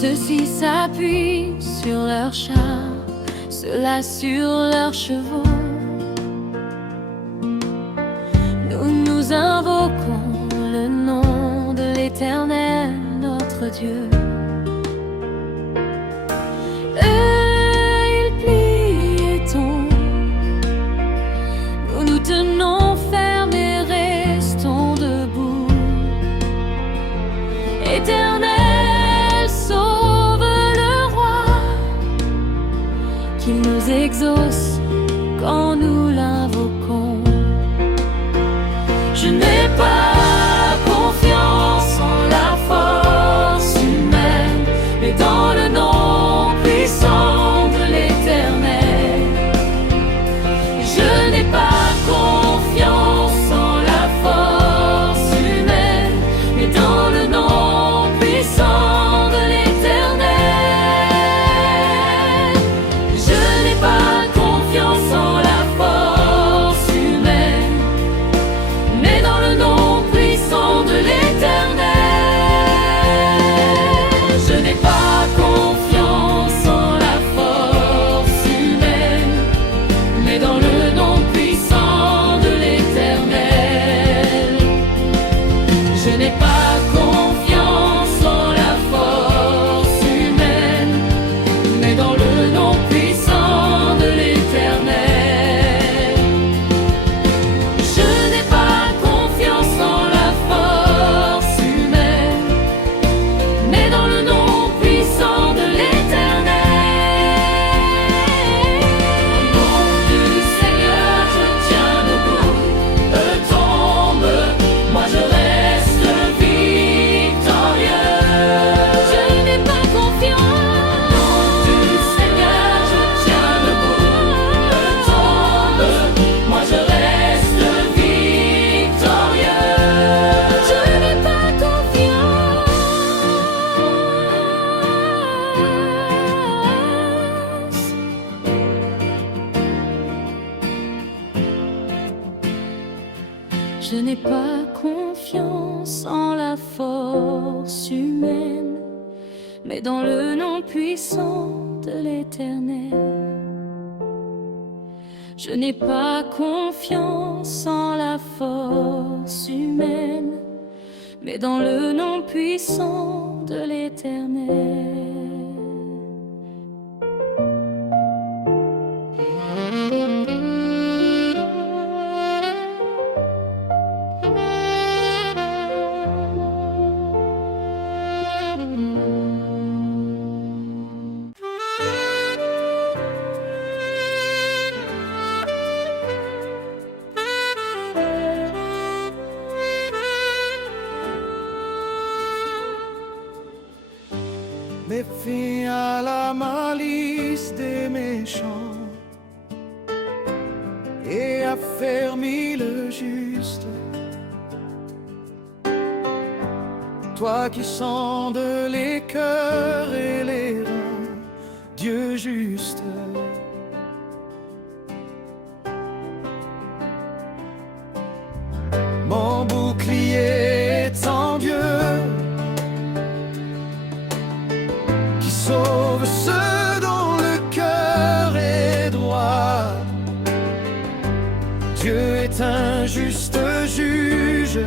Ceux-ci s'appuient sur leurs chars, ceux-là sur leurs chevaux. Nous nous invoquons le nom de l'Éternel, notre Dieu. Eux, ils plient et tombent. Nous nous tenons fermes et restons debout. Éternel, sauve le roi, qu'il nous exauce quand nous l'invoquons. Je n'ai pas confiance en la force humaine, mais dans le nom puissant de l'Éternel. Je n'ai pas confiance en la force humaine, mais dans le nom puissant de l'Éternel. Je n'ai pas confiance en la force humaine, mais dans le nom puissant de l'Éternel. Je n'ai pas confiance en la force humaine, mais dans le nom puissant de l'Éternel. Je n'ai pas confiance en la force humaine, mais dans le nom puissant de l'Éternel. Je n'ai pas confiance en la force humaine, mais dans le nom puissant de l'Éternel. Au nom du Seigneur, je tiens debout. Eux tombent, moi je reste victorieux. Je n'ai pas confiance. Au nom du Seigneur, je tiens debout. Eux tombent, moi je reste victorieux. Je n'ai pas confiance. Je n'ai pas confiance en la force humaine, mais dans le nom puissant de l'Éternel. Je n'ai pas confiance en la force humaine, mais dans le nom puissant de l'Éternel. Mets fin à la malice des méchants et affermis le juste. Toi qui sondes les cœurs et les reins, Dieu juste. Mon bouclier est en Dieu, qui sauve ceux dont le cœur est droit. Dieu est un juste juge,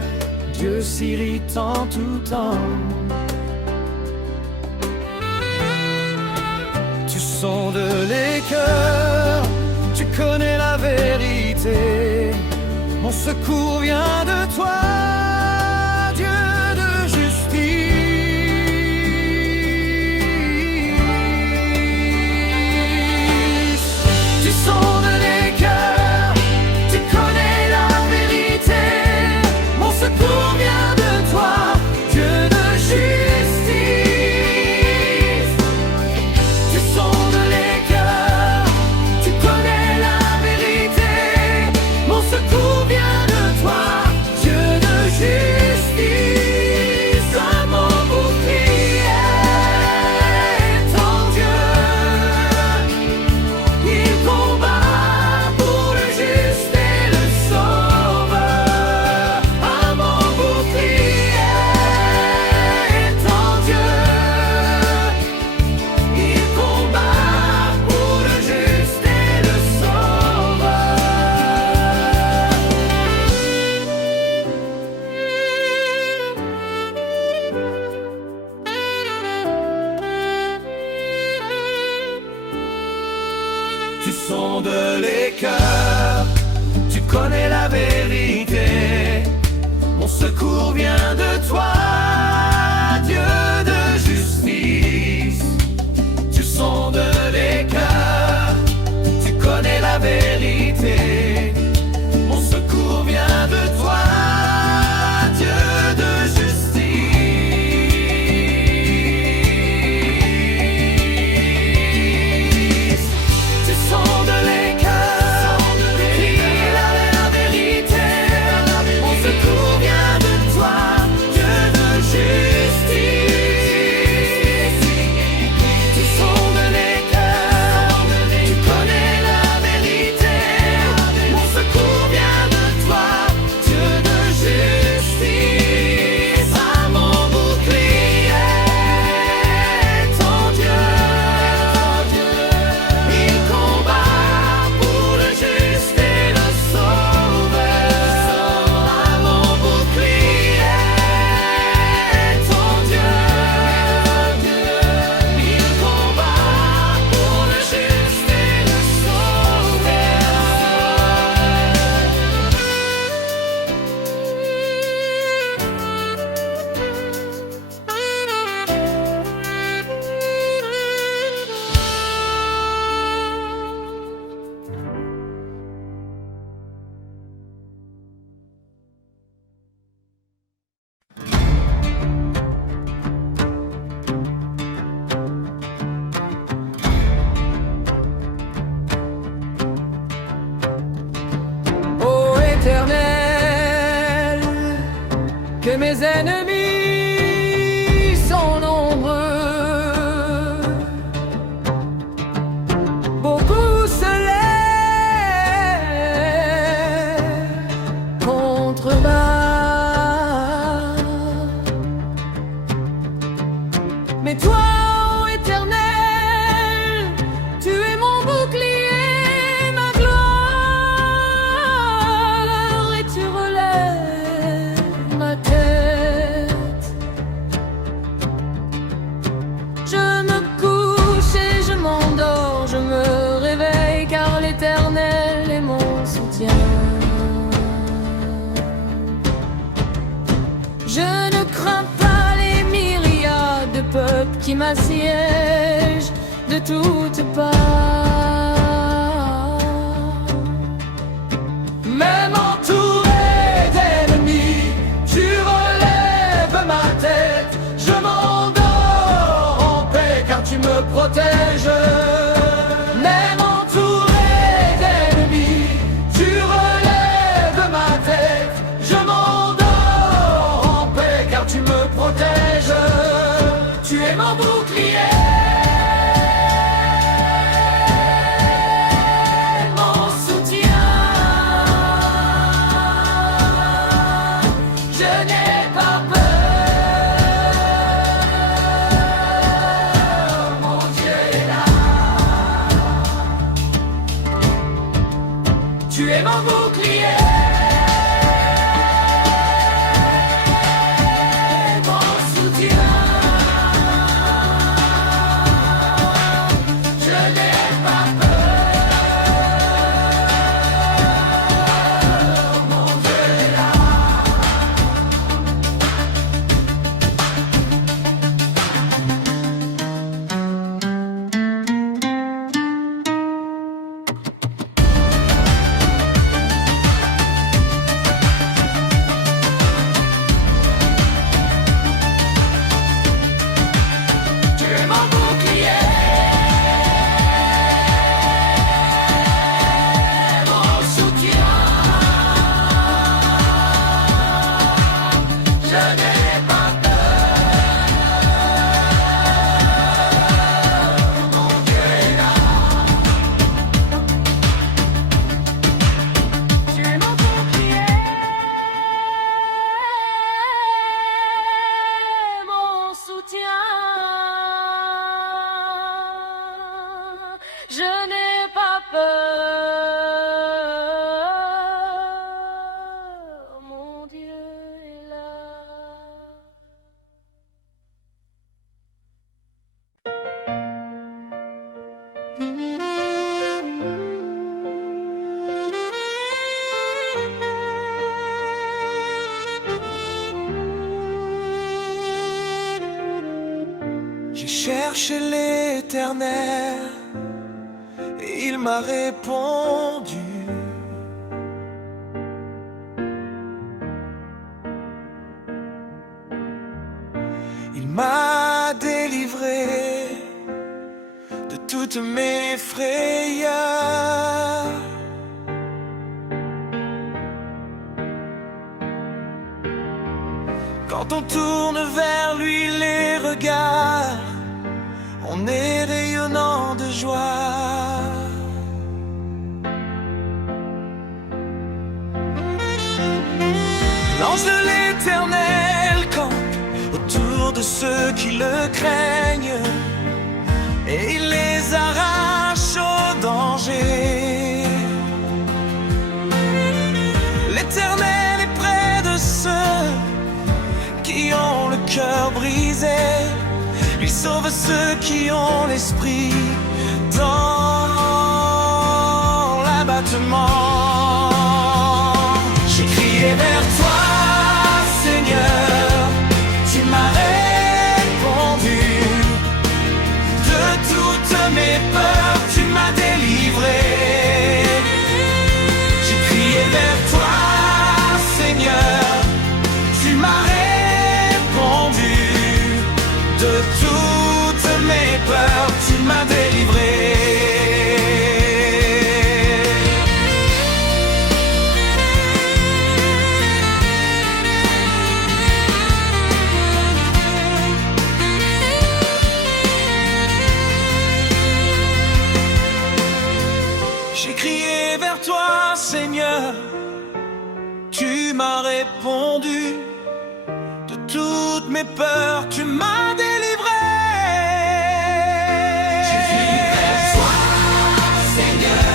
Dieu s'irrite en tout temps. Tu sondes les cœurs, tu connais la vérité. Mon secours vient de toi, Dieu de justice. Tu sondes les cœurs, tu connais la vérité. Mon secours vient de toi, Dieu de justice. Tu sondes les cœurs, tu connais la vérité. Mon secours vient de toi, Dieu de justice. tu sondes les cœurs, tu connais la vérité. Mon secours vient de toi, Dieu de justice. Tu sondes les cœurs, tu connais la vérité. Mon secours vient de toi, Dieu de justice. Tu sondes les cœurs, qui la vérité. Mon secours vient de toi, Dieu de justice. Tu sondes les cœurs, tu connais la vérité. Mon secours vient de toi, Dieu de justice. À mon bouclier, ton Dieu, il combat pour le juste et le sauveur. À mon bouclier, ton Dieu, il combat pour le juste et le Ô Éternel, que mes ennemis sont nombreux, beaucoup se lèvent contre moi. Mais toi, ô Éternel, tu es mon bouclier, ma gloire, et tu relèves ma tête. Je me couche et je m'endors, je me réveille car l'Éternel est mon soutien. Je ne crains pas les myriades de peuples qui m'assiègent de toutes parts. Même entouré d'ennemis, tu relèves ma tête. Je m'endors en paix car tu me protèges. Même entouré d'ennemis, tu relèves ma tête. Je m'endors en paix car tu me protèges. Tu es mon bouclier, mon soutien. Je n'ai pas peur, mon Dieu est là. Tu es mon bouclier, mon soutien. Je n'ai pas peur, mon Dieu est là. Tu es mon bouclier, mon soutien. Je n'ai pas peur, mon Dieu est là. Tu es mon bouclier, mon soutien. Je n'ai pas peur, mon Dieu est là. cherché l'Éternel et il m'a répondu. Il m'a délivré de toutes mes frayeurs. Quand on tourne vers lui les regards, on est rayonnant de joie. L'ange de l'Éternel campe autour de ceux qui le craignent et il les arrache au danger. L'Éternel est près de ceux qui ont le cœur brisé. Il sauve ceux qui ont l'esprit dans l'abattement. J'ai crié vers toi, Seigneur, tu m'as répondu. De toutes mes peurs, tu m'as délivré. J'ai crié vers toi, Seigneur, tu m'as répondu. De toutes mes peurs, tu m'as délivré. J'ai crié vers toi, Seigneur, tu m'as répondu. De toutes mes peurs, tu m'as délivré. J'ai crié vers toi, Seigneur,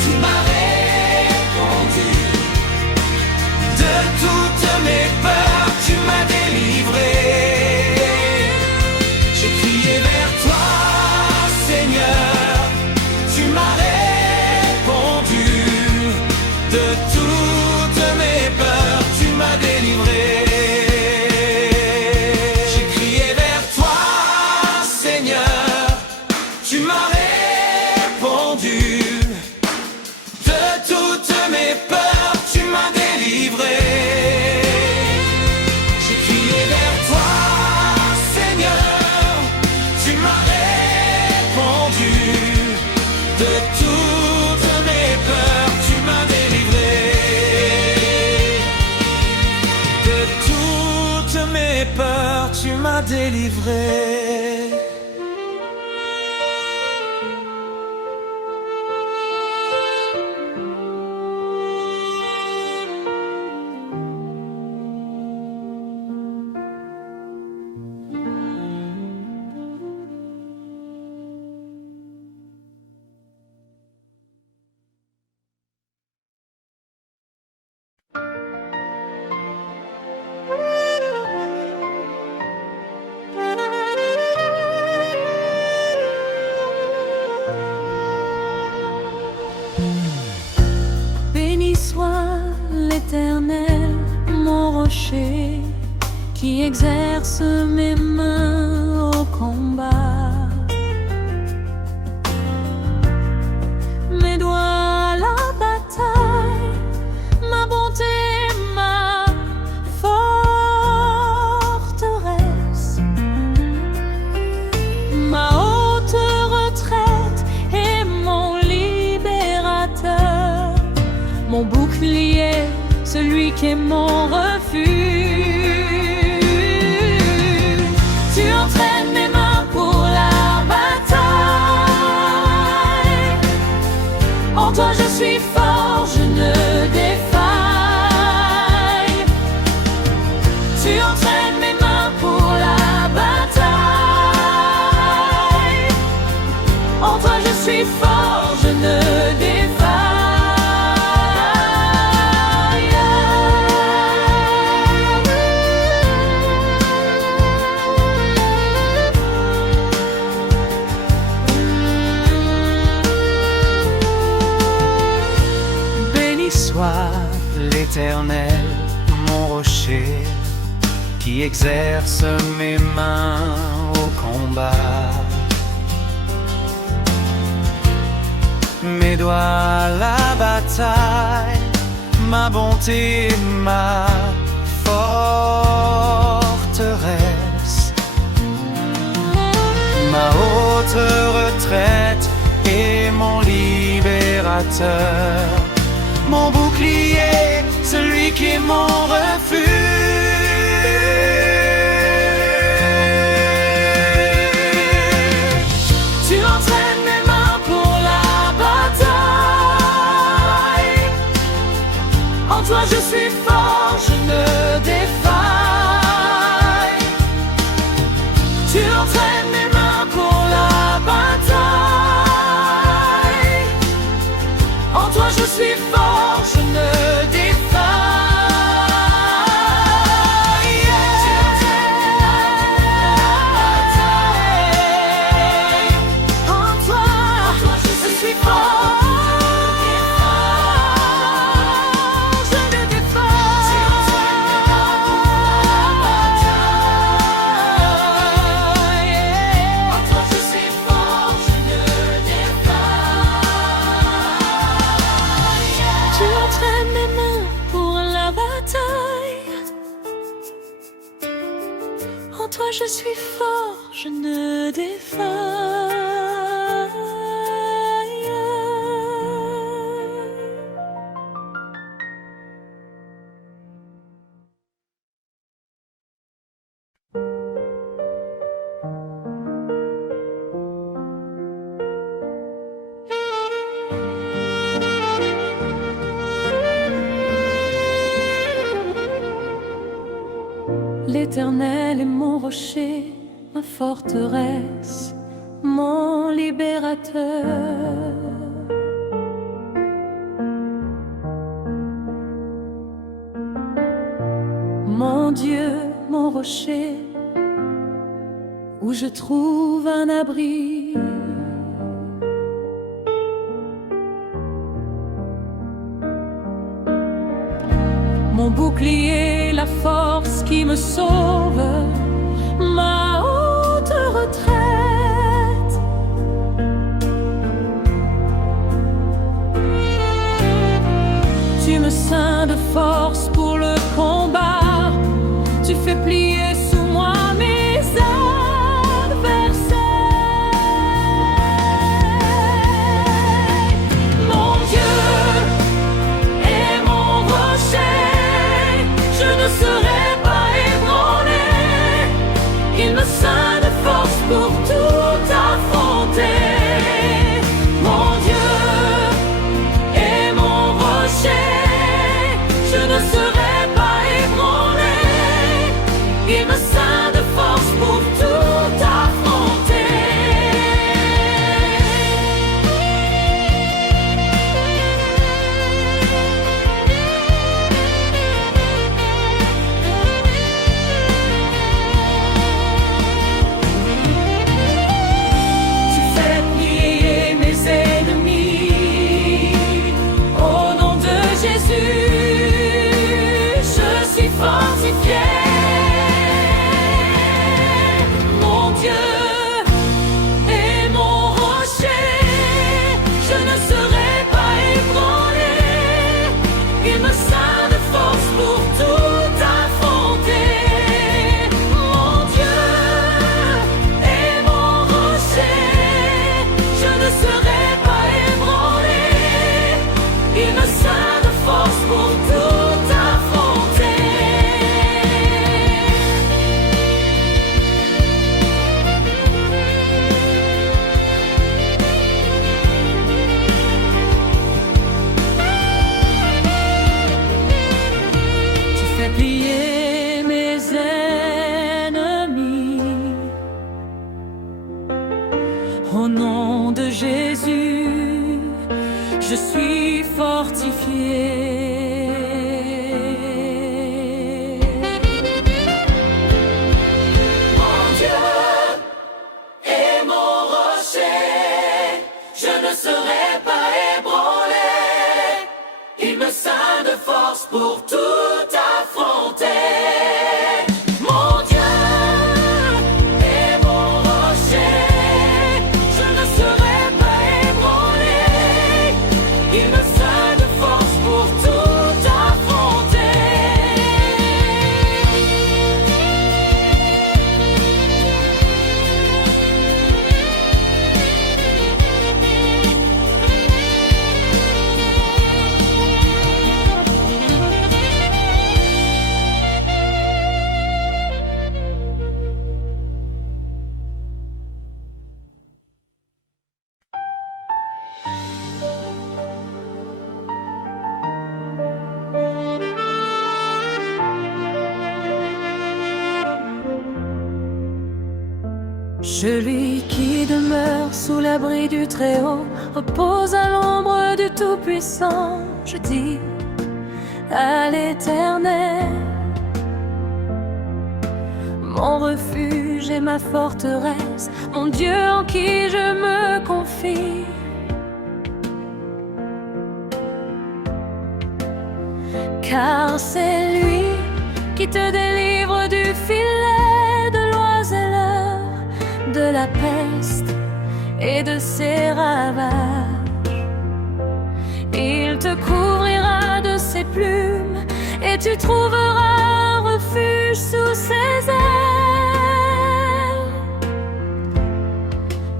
tu m'as répondu. De toutes mes peurs, tu m'as délivré. J'ai crié vers toi, Seigneur, tu m'as répondu. De toutes mes peurs, tu m'as délivré. J'ai crié vers toi, Seigneur, tu m'as répondu. De toutes mes peurs, tu m'as délivré. J'ai crié vers toi, Seigneur, tu m'as répondu. De toutes mes peurs, tu m'as délivré. De toutes mes peurs, tu m'as délivré. Béni soit l'Éternel, mon rocher, qui exerce mes mains au combat, mes doigts à la bataille, ma bonté, ma forteresse, ma haute retraite et mon libérateur, mon bouclier, celui qui est mon refuge. Tu entraînes mes mains pour la bataille. En toi je suis fort, je ne défaille. Tu entraînes mes mains pour la bataille. En toi je suis fort, je ne défaille. L'Éternel, mon rocher, qui exerce mes mains au combat. Mes doigts à la bataille, ma bonté, ma forteresse, ma haute retraite et mon libérateur, mon bouclier, celui qui est mon refuge. Tu entraînes mes mains pour la bataille. En toi je suis fort, je ne défaille. Tu entraînes mes mains pour la bataille. En toi je suis fort, je ne défaille. En toi je suis fort, je ne défaille. En toi je suis fort, je ne défaille. Tu entraînes mes mains pour la bataille. En toi je suis fort, je ne défaille. L'Éternel est mon rocher, ma forteresse, mon libérateur. Mon Dieu, mon rocher, où je trouve un abri. Mon bouclier, la force qui me sauve, ma haute retraite. Tu me ceins de force pour le combat. Tu fais plier sous moi mes adversaires. Mon Dieu est mon rocher, je ne serai pas ébranlé. Il me ceint de force pour tout affronter. Mon Dieu est mon rocher, je ne serai pas ébranlé. Il me ceint de force pour tout affronter. Tu fais plier mes ennemis. Au nom de Jésus, je suis fortifié. Mon Dieu est mon rocher, je ne serai pas ébranlé. Il me ceint de force pour tout affronter. Mon Dieu est mon rocher, je ne serai pas ébranlé. Il me ceint de force pour tout affronter. Tu fais plier mes ennemis. Au nom de Jésus, je suis fortifié. Mon Dieu est mon rocher, je ne serai pas ébranlé. Il me ceint de force pour tout affronter. Mon Dieu est mon rocher. Celui qui demeure sous l'abri du Très-Haut repose à l'ombre du Tout-Puissant. Je dis à l'Éternel, mon refuge et ma forteresse, mon Dieu en qui je me confie. Car c'est lui qui te délivre du filet de l'oiseleur, de la peste et de ses ravages. Il te couvrira de ses plumes et tu trouveras un refuge sous ses ailes.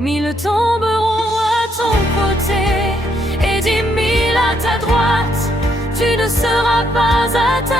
1000 tomberont à ton côté et 10 000 à ta droite, tu ne seras pas atteint.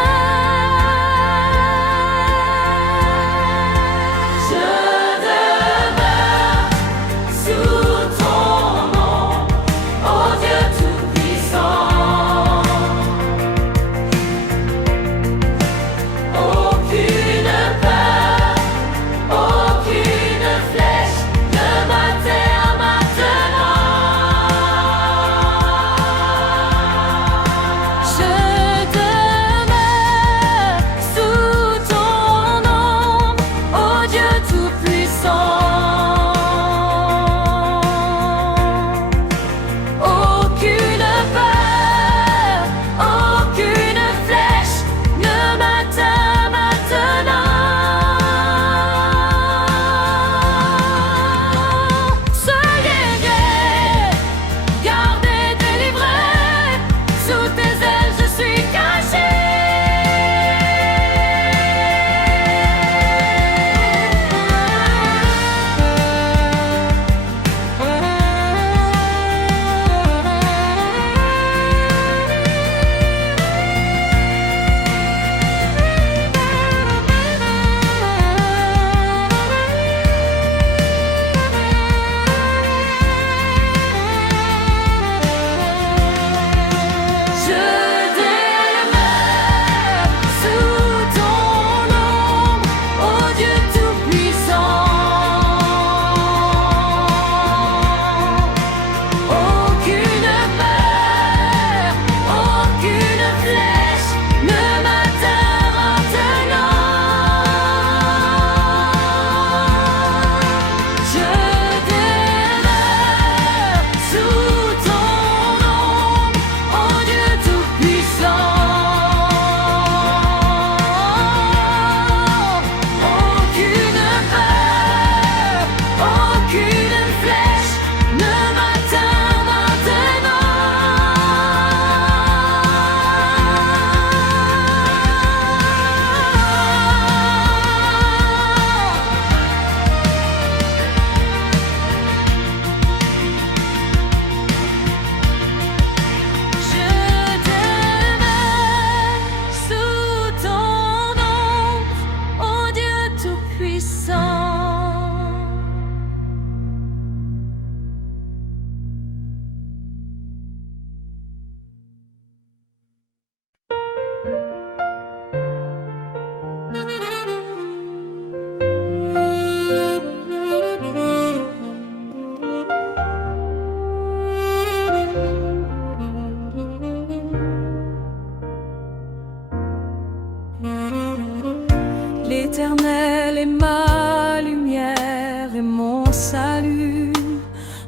L'Éternel est ma lumière et mon salut.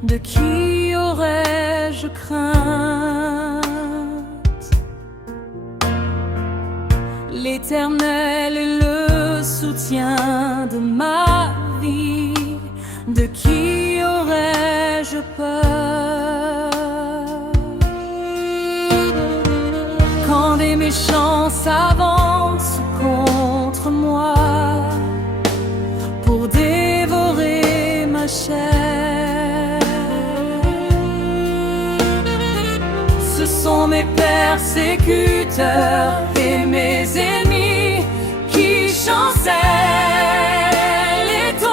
De qui aurais-je crainte? L'Éternel est le soutien de ma vie. De qui aurais-je peur? Quand des méchants s'avancent contre moi pour dévorer ma chair, ce sont mes persécuteurs et mes ennemis qui chancellent et tombent.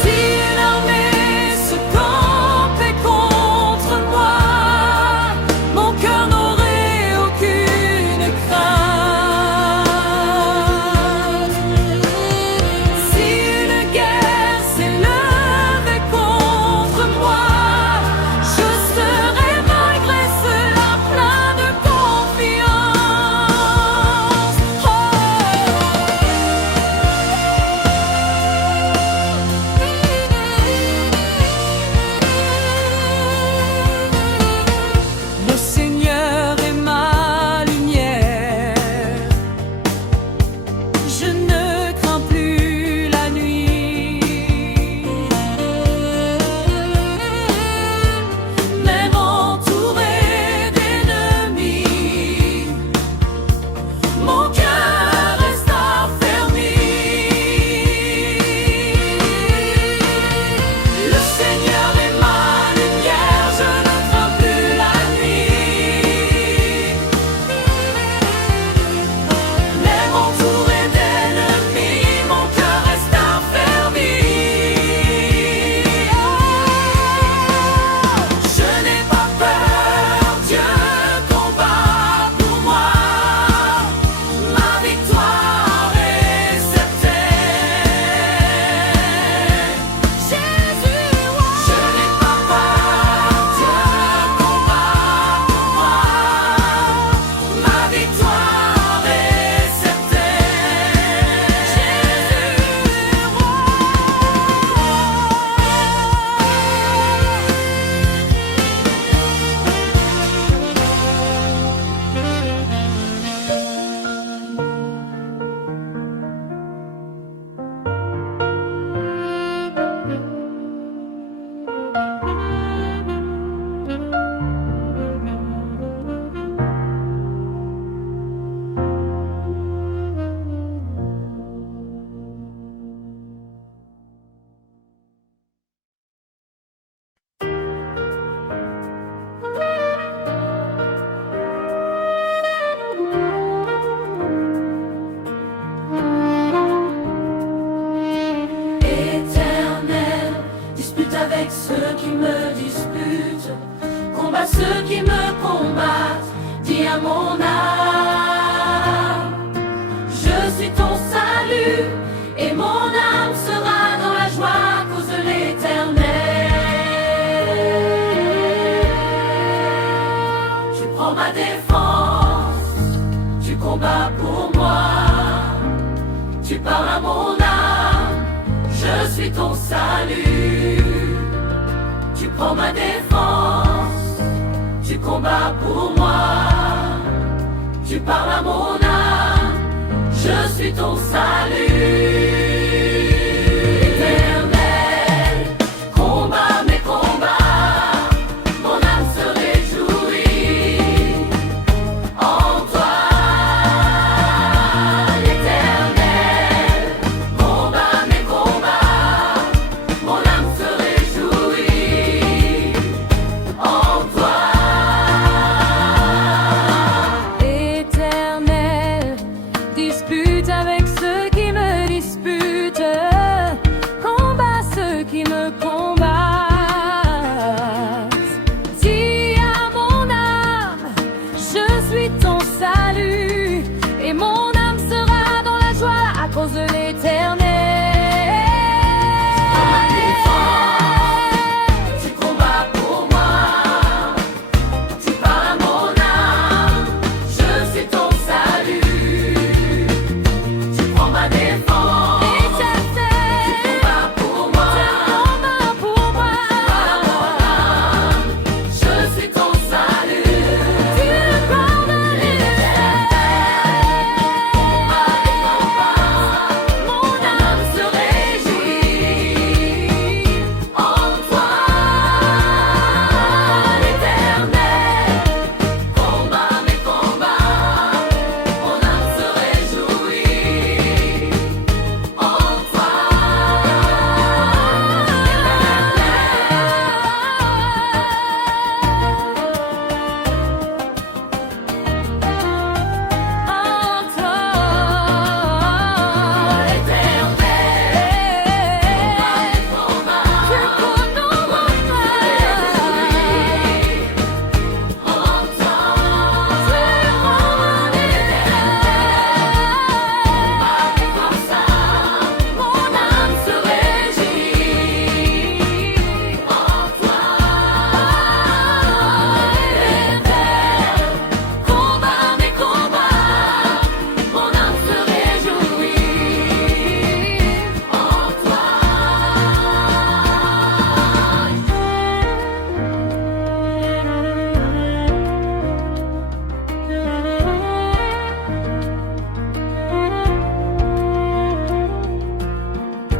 Si une armée se campait contre moi, mon cœur n'aurait aucune crainte. dispute avec ceux qui me disputent. Combat ceux qui me combattent. Dis à mon âme, je suis ton salut, et mon âme sera dans la joie à cause de l'Éternel. Tu prends ma défense, tu combats pour moi. Tu parles à mon âme, je suis ton salut. Tu prends ma défense, tu combats pour moi. Tu parles à mon âme, je suis ton salut. Éternel, combat mes combats, mon âme se réjouit en toi. L'Éternel, combat mes combats, mon âme se réjouit en toi. Éternel, dispute avec ceux qui me disputent, combat ceux qui me combattent. Dis à mon âme, je suis ton salut, et mon âme sera dans la joie à cause de l'Éternel. Tu combats pour moi, tu parles à mon âme, je suis ton salut. Tu prends ma défense, Éternel, tu combats pour moi, combat pour moi. je suis ton salut. Tu me pardonnes, Mon âme se réjouit en toi. L'Éternel, combat mes combats, mon âme se réjouit en toi.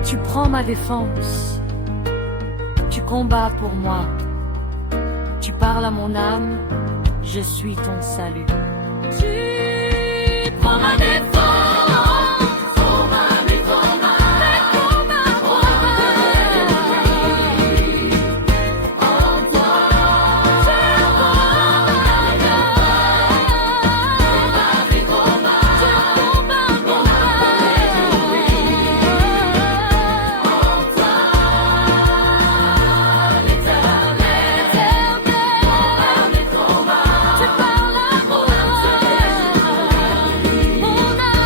Tu prends ma défense, tu combats pour moi. Tu parles à mon âme, je suis ton salut. Tu prends ma défense, Combat mes combats, mes combats pour moi. en toi. Combat mes combats, en toi. L'Éternel, combat mes combats, Tu parles à mon âme,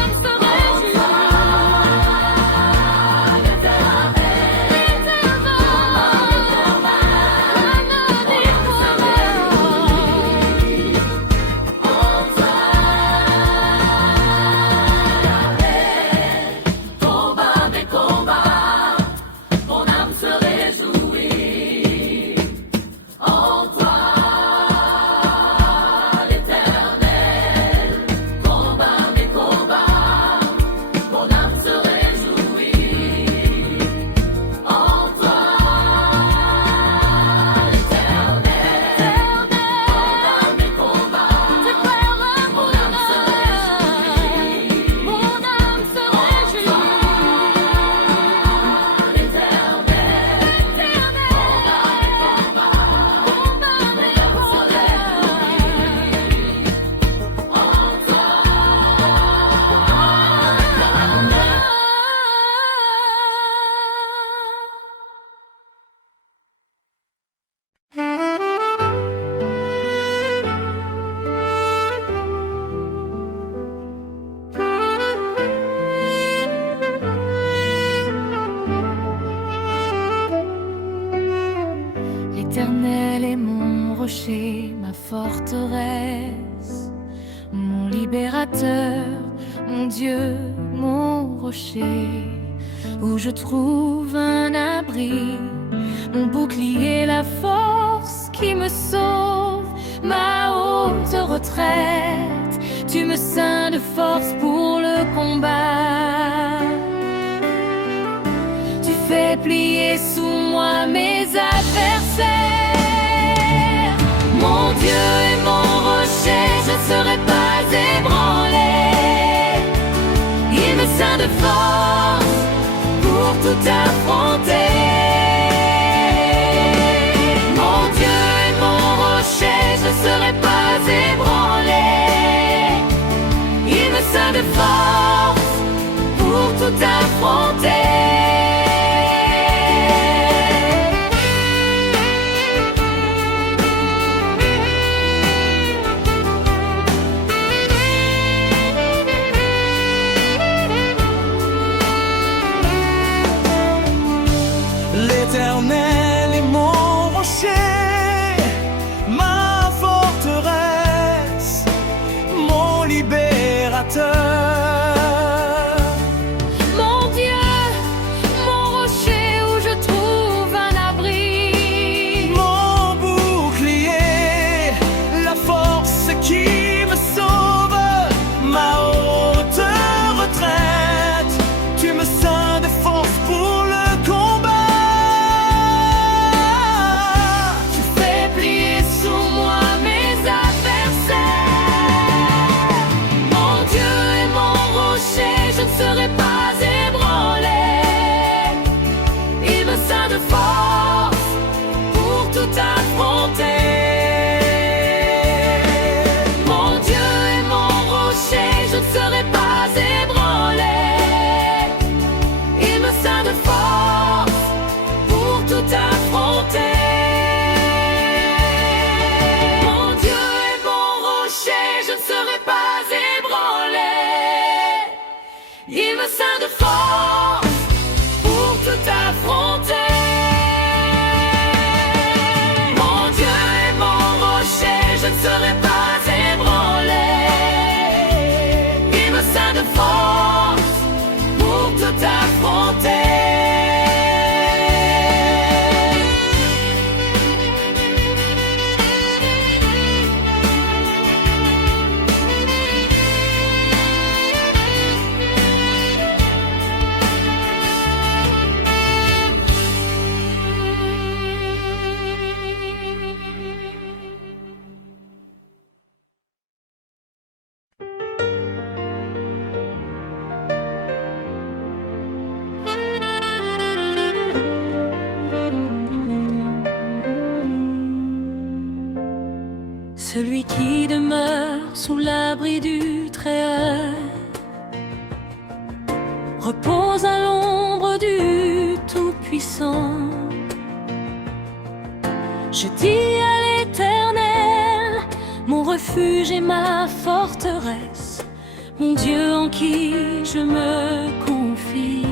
L'Éternel est mon rocher, ma forteresse, mon libérateur, mon Dieu, mon rocher, où je trouve un abri, mon bouclier, la force qui me sauve, ma haute retraite. Tu me ceins de force pour le combat. Tu fais plier sous moi mes adversaires. Mon Dieu est mon rocher, je ne serai pas ébranlé. Il me ceint de force pour tout affronter. Mon Dieu est mon rocher, je ne serai pas ébranlé. Il me ceint de force pour tout affronter. L'Éternel est mon rocher, ma forteresse, mon libérateur. Mon Dieu, mon rocher où je trouve un abri. Mon bouclier, la force qui me sauve, ma haute retraite. Tu me ceins de force pour le combat. Je ne serai pas ébranlé. Il me ceint de force pour tout affronter. Mon Dieu est mon rocher, je ne serai pas ébranlé. Il me ceint de force pour tout affronter. Mon Dieu est mon rocher, je ne serai pas ébranlé. Il me ceint de force pour tout affronter. Mon Dieu est mon rocher, je ne serai pas ébranlé. Il me ceint de force pour tout affronter. Celui qui demeure sous l'abri du Très-Haut repose à l'ombre du Tout-Puissant. Je dis à l'Éternel, mon refuge et ma forteresse, mon Dieu en qui je me confie.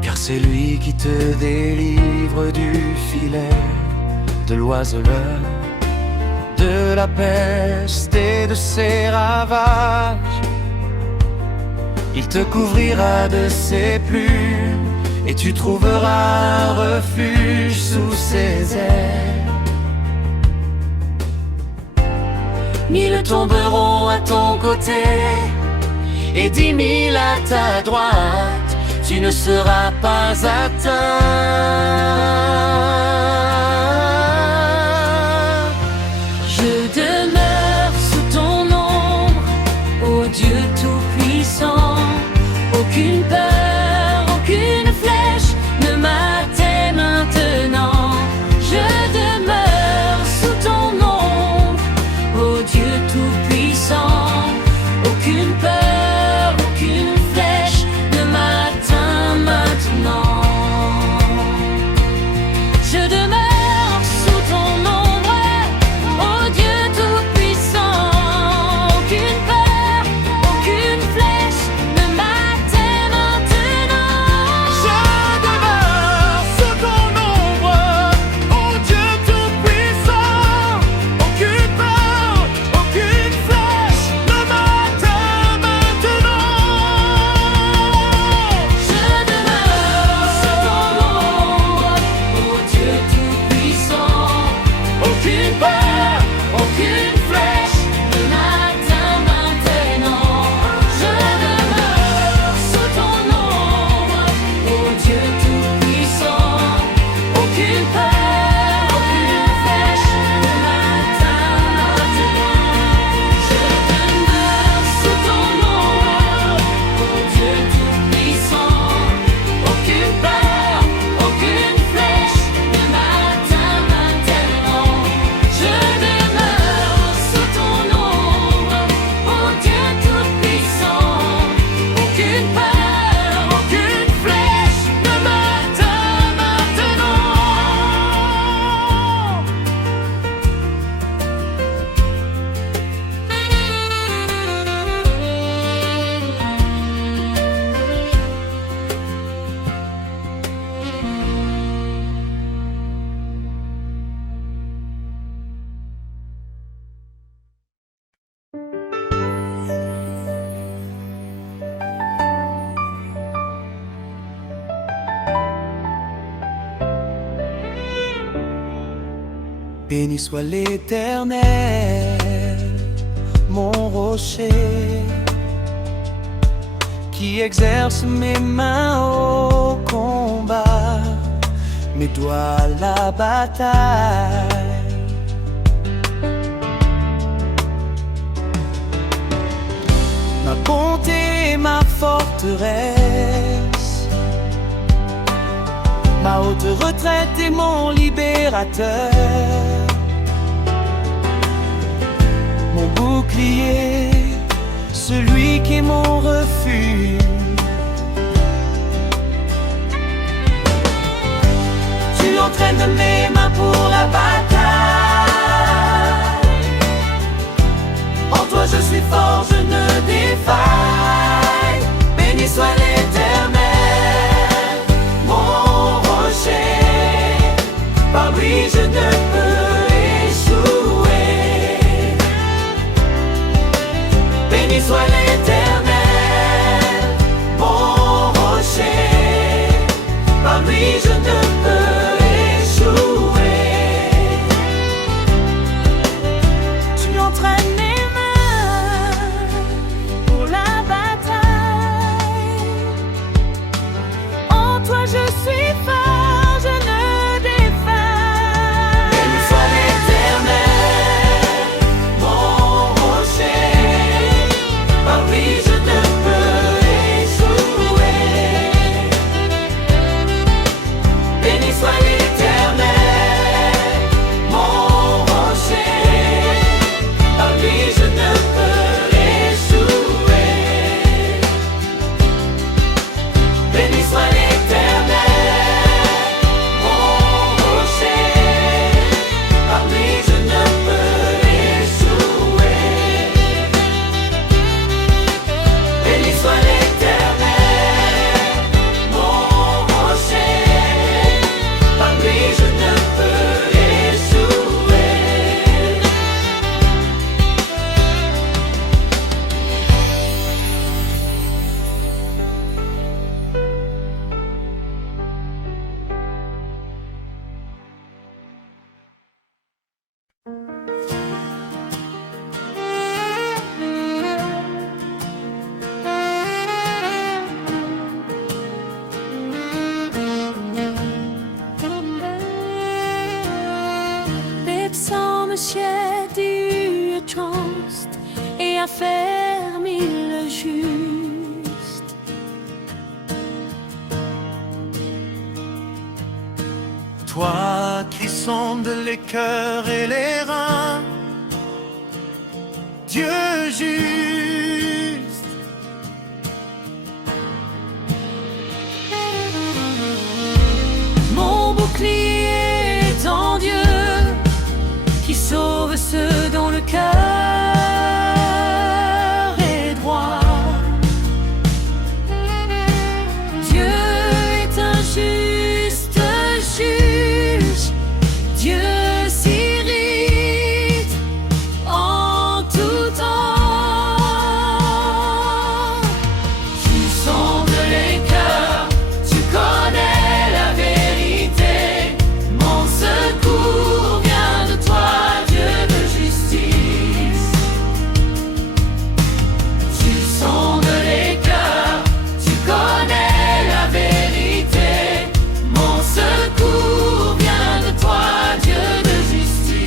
Car c'est lui qui te délivre du filet de l'oiseleur, de la peste et de ses ravages. Il te couvrira de ses plumes et tu trouveras un refuge sous ses ailes. 1000 tomberont à ton côté et 10 000 à ta droite, tu ne seras pas atteint. Je demeure sous ton ombre, ô Dieu Tout-Puissant. Aucune peur, aucune flèche ne m'atteint maintenant. Je demeure sous ton ombre, ô Dieu Tout-Puissant. Aucune peur, aucune flèche ne m'atteint maintenant. Béni soit l'Éternel, mon rocher, qui exerce mes mains au combat, mes doigts à la bataille. Ma bonté est ma forteresse, ma haute retraite est mon libérateur, mon bouclier, celui qui est mon refuge. Tu entraînes mes mains pour la bataille. En toi je suis fort, je ne défaille. Béni soit l'Éternel, mon rocher. Par lui je ne peux échouer. Béni soit l'Éternel, mon rocher. Par lui je ne peux échouer. Tu entraînes mes mains pour la bataille. En toi je suis fort, je ne défaille. Béni soit l'Éternel, mon rocher. Par lui je ne peux échouer. Béni soit l'Éternel, mon rocher. Par lui je ne peux échouer. Béni soit l'Éternel, mon rocher. Par lui je ne peux échouer. Béni soit l'Éternel, mon rocher. Par lui je ne peux échouer. Les psaumes chers du trust et affermi le juste. Toi qui sondes les cœurs et les reins, Dieu juste. Mon bouclier est en Dieu, qui sauve ceux dont le cœur est droit. Dieu est un juste juge, Dieu s'irrite en tout temps. Tu sondes les cœurs, tu connais la vérité. Mon secours vient de toi, Dieu de justice. Tu sondes les cœurs, tu connais la vérité. Mon secours vient de toi, Dieu de justice.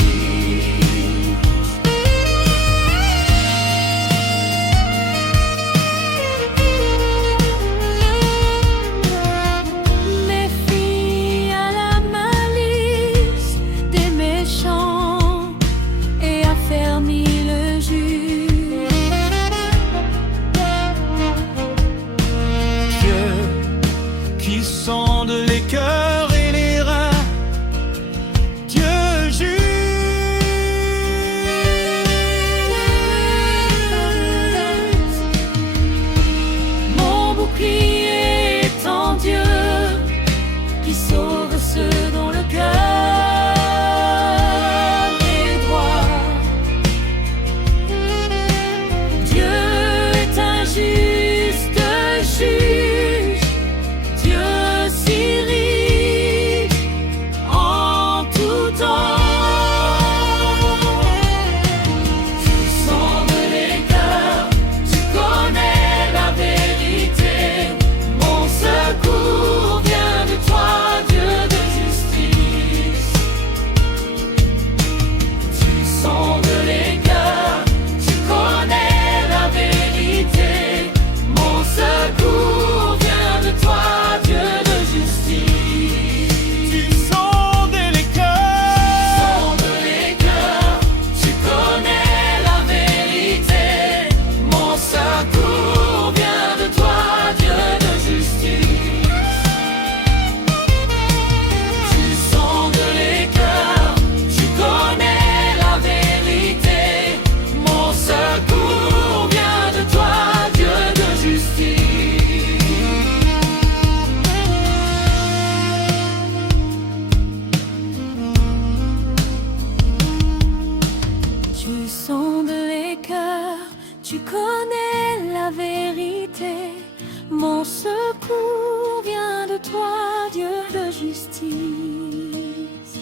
Méfie à la malice des méchants et affermis le juste. Dieu qui sonde les cœurs et les reins, Dieu juste. Mon bouclier est en Dieu, qui sauve ceux dont le cœur est droit. Dieu est un juste juge, Dieu s'irrite en tout temps. justice.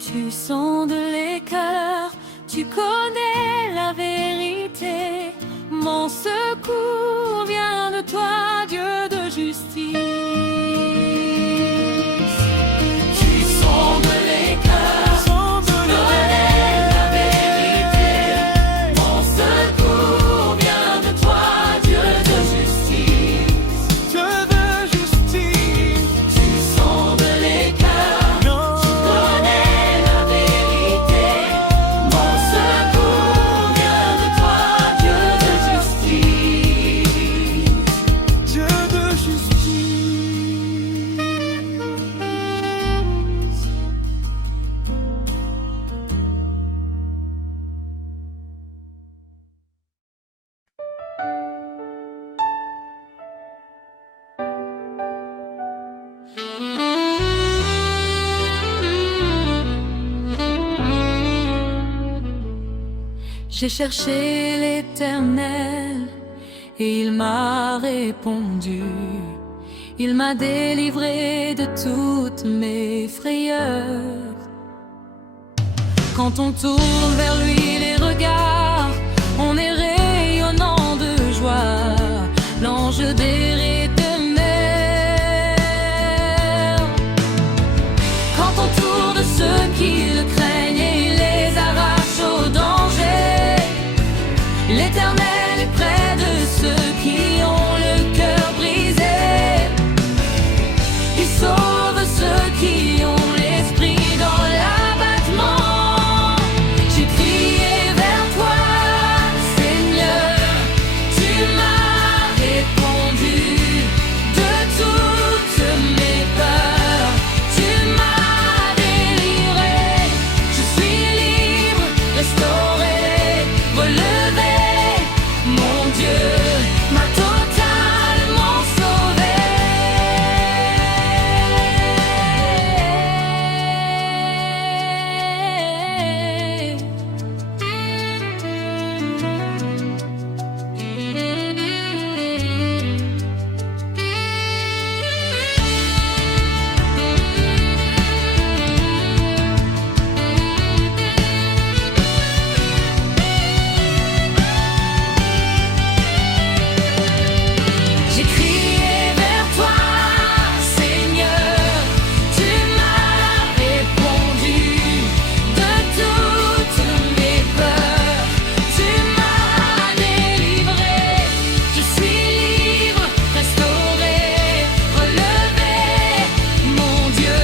Tu sondes les cœurs, tu connais la vérité. Mon secours vient de toi, Dieu de justice. Tu sondes les cœurs, tu connais la vérité. Mon secours vient de toi, Dieu de justice. Dieu de justice. Tu sondes les cœurs, tu connais la vérité. Mon secours vient de toi, Dieu de justice. Dieu de justice. J'ai cherché l'Éternel et il m'a répondu. Il m'a délivré de toutes mes frayeurs. Quand on tourne vers lui les regards, on est rayonnant de joie. L'ange des ténèbres. Quand on tourne de ceux qui le craignent et il les arrache au danger. L'Éternel est près de ceux qui ont le cœur brisé. Il sauve ceux qui ont l'esprit dans l'abattement. J'ai crié vers toi, Seigneur, tu m'as répondu de toutes mes peurs. Tu m'as délivré, je suis libre, restauré, relevé. Mon Dieu m'a totalement sauvé. J'ai crié vers toi, Seigneur, tu m'as répondu de toutes mes peurs. Tu m'as délivré, je suis libre, restauré, relevé. Mon Dieu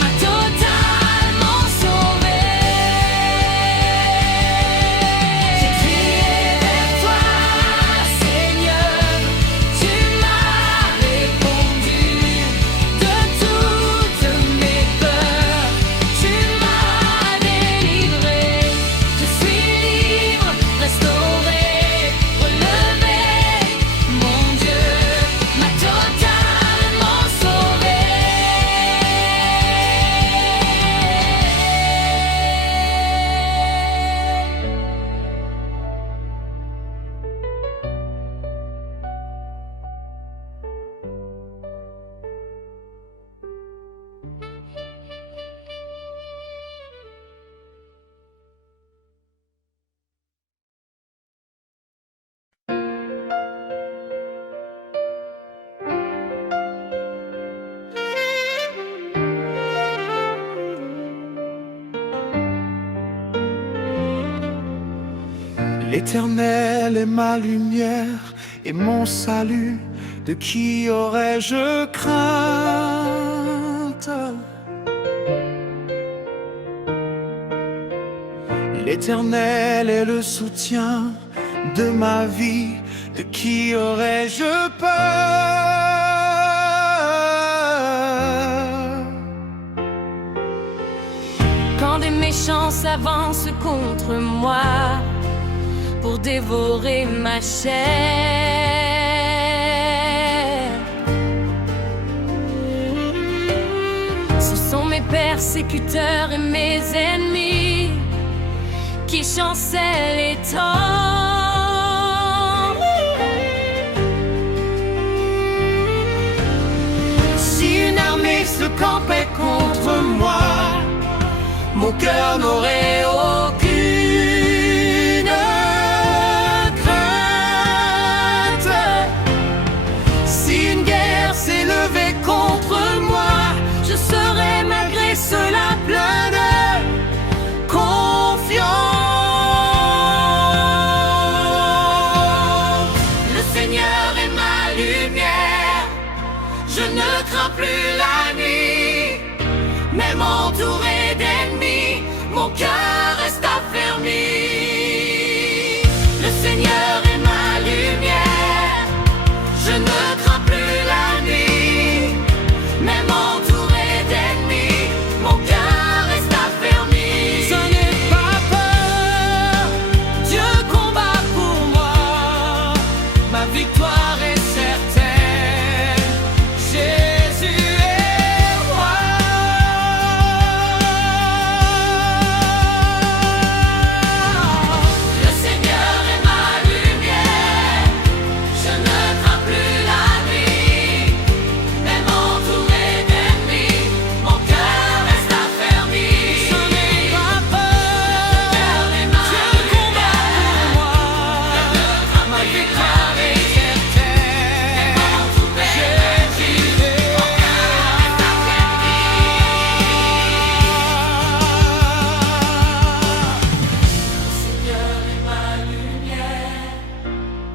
m'a totalement sauvé. J'ai crié vers toi, Seigneur, tu m'as répondu de toutes mes peurs. Tu m'as délivré, je suis libre, restauré, relevé. Mon Dieu m'a totalement sauvé. L'Éternel est ma lumière et mon salut. De qui aurais-je crainte? L'Éternel est le soutien de ma vie. De qui aurais-je peur? Quand des méchants s'avancent contre moi pour dévorer ma chair, ce sont mes persécuteurs et mes ennemis qui chancellent et tordent. Si une armée se campaient contre moi, mon cœur n'aurait aucune crainte. Si une guerre s'élevait contre moi, je serais malgré cela plein de confiance. Le Seigneur est ma lumière, je ne crains plus la nuit. Même entouré d'ennemis, mon cœur reste affermi. Le Seigneur est ma lumière, je ne crains plus la nuit. Même entouré d'ennemis, mon cœur reste affermi. Je n'ai pas peur, Dieu combat pour moi, ma victoire est certaine. Jésus est roi. Le Seigneur est ma lumière, je ne crains plus la nuit. Même entouré d'ennemis, mon cœur reste affermi. Je n'ai pas peur, Dieu combat pour moi, ma victoire est certaine. Jésus est roi. Seigneur est ma lumière,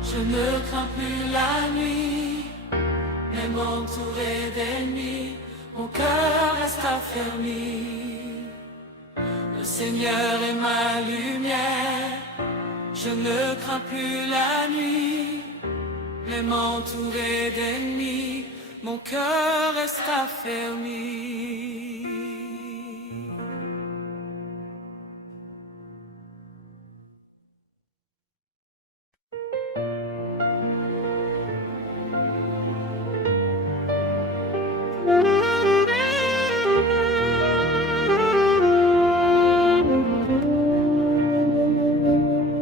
je ne crains plus la nuit. Même entouré d'ennemis, mon cœur reste affermi. Le Seigneur est ma lumière, je ne crains plus la nuit. Même entouré d'ennemis, mon cœur reste affermi.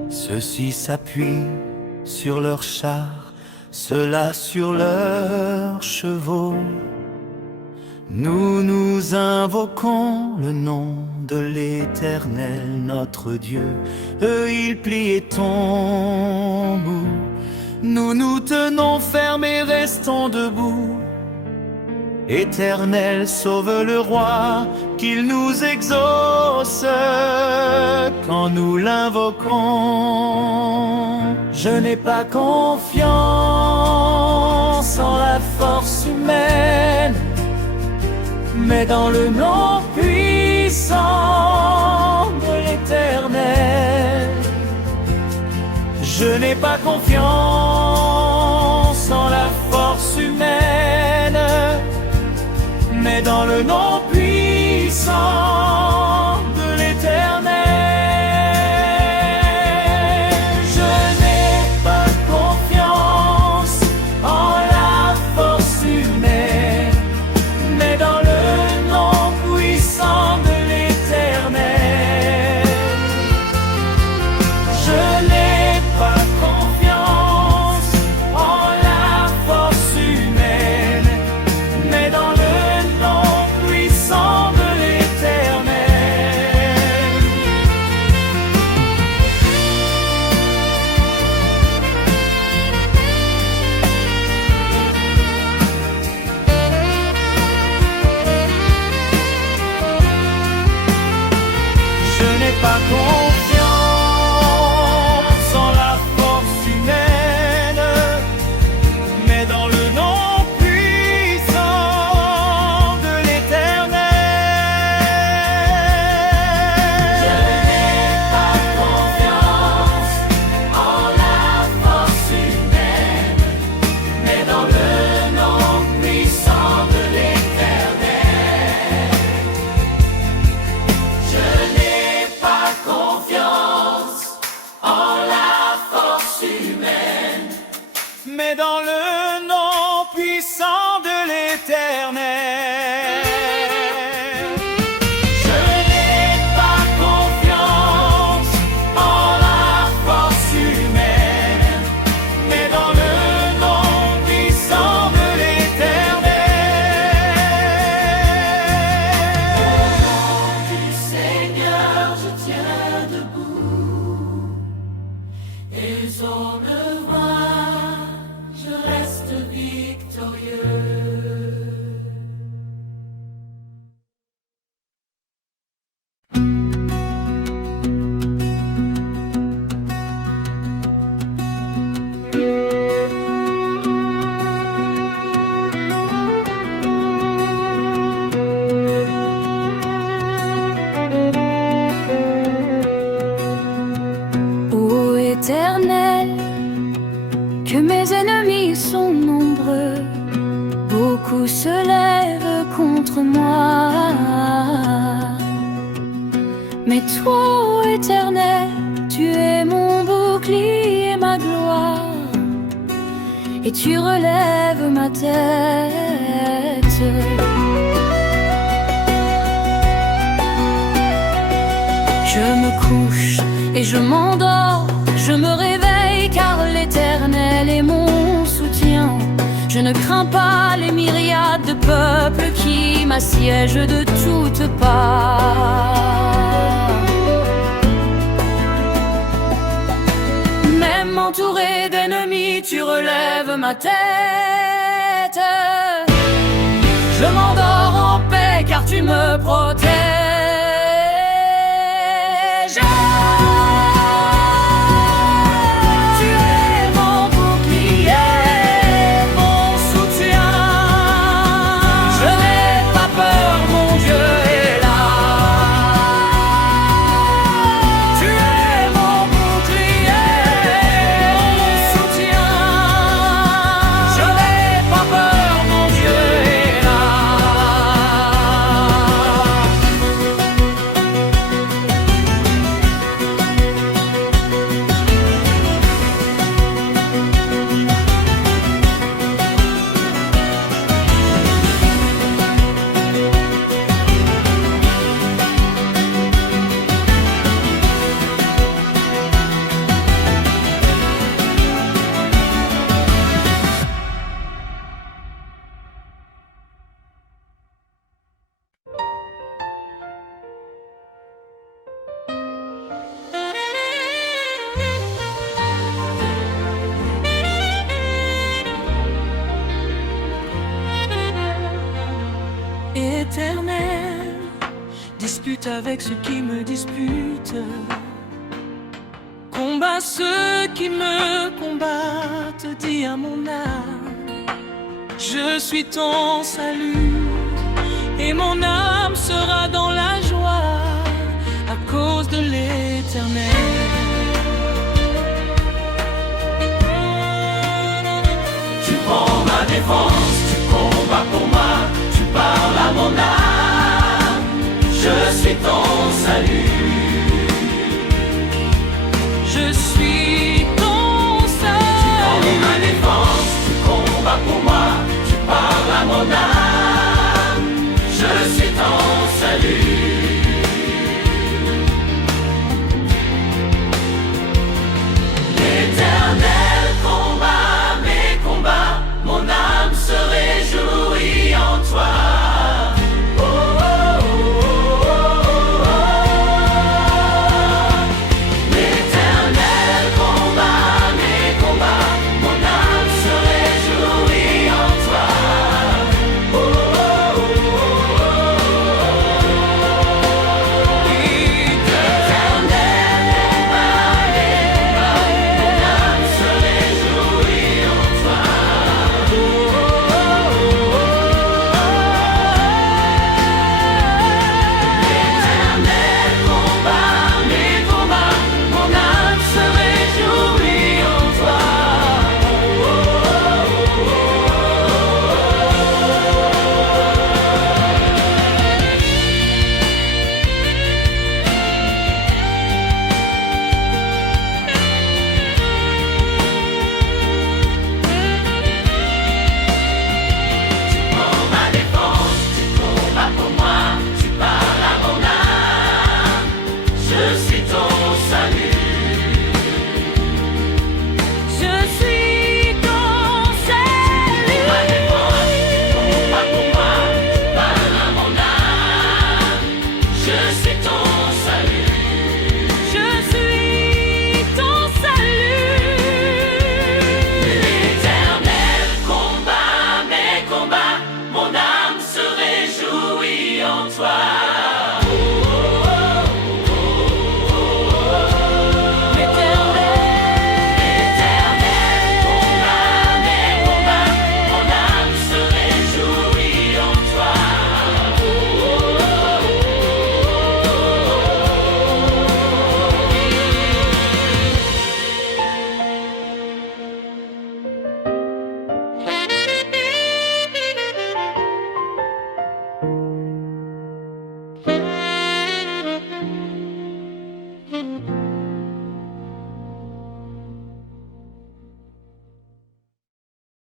Ceux-ci s'appuient sur leurs chars, ceux-là sur leurs chevaux. Nous nous invoquons le nom de l'Éternel, notre Dieu. Eux, ils plient et tombent. Nous nous tenons fermes et restons debout. Éternel, sauve le roi, qu'il nous exauce quand nous l'invoquons. Je n'ai pas confiance en la force humaine, mais dans le nom puissant de l'Éternel. Je n'ai pas confiance en la force humaine, mais dans le nom puissant de l'Éternel. Je n'ai pas confiance en la force humaine, mais dans le nom puissant de l'Éternel. Je n'ai pas confiance en la force humaine, mais dans le nom puissant de l'Éternel. Je n'ai pas confiance en la force humaine, mais dans le nom puissant de l'Éternel. Je n'ai pas confiance en la force humaine, mais dans le nom puissant de l'Éternel. Je n'ai pas confiance Mais toi, ô Éternel, tu es mon bouclier et ma gloire, et tu relèves ma tête. Je me couche et je m'endors, je me réveille car l'Éternel est mon soutien. Je ne crains pas les myriades de peuples qui m'assiègent de toutes parts. Même entouré d'ennemis, tu relèves ma tête. Je m'endors en paix car tu me protèges. Éternel, dispute avec ceux qui me disputent, combat ceux qui me combattent, dis à mon âme, je suis ton salut, et mon âme sera dans la joie à cause de l'Éternel. Tu prends ma défense, tu combats pour moi, tu parles à mon âme, je suis ton salut.